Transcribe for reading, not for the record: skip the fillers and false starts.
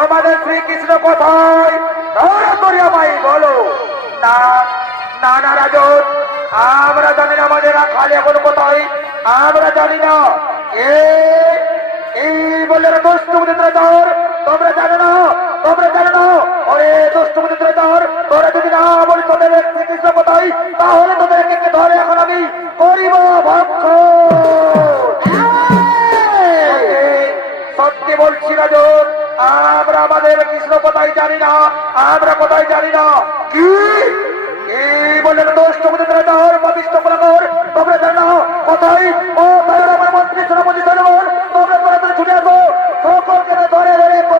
তোমাদের শ্রীকৃষ্ণ কোথায়? দয়া করে আমায় বলো। না না না রাজন, আমরা জানি না আমাদের খালি এখন কোথায়, আমরা জানি না। এই বললে দুষ্টুমিত্র ধর, তোমরা জানো না, তোমরা জানো না। ওরে দুষ্টুমিত্র ধর, তোরা যদি না বলি তোদের শ্রীকৃষ্ণ কোথায়, তাহলে তোদেরকে ধরে এখন আমি করিব ভক্ষ। সত্যি বলছি রাজন, আমরা আমাদের কৃষ্ণ কোথায় জানি না, আমরা কোথায় জানি না। কি বললেন দুষ্টুমিত্র ধর, পাপিষ্ঠ কুলাঙ্গার, তোমরা জানো কোথায়?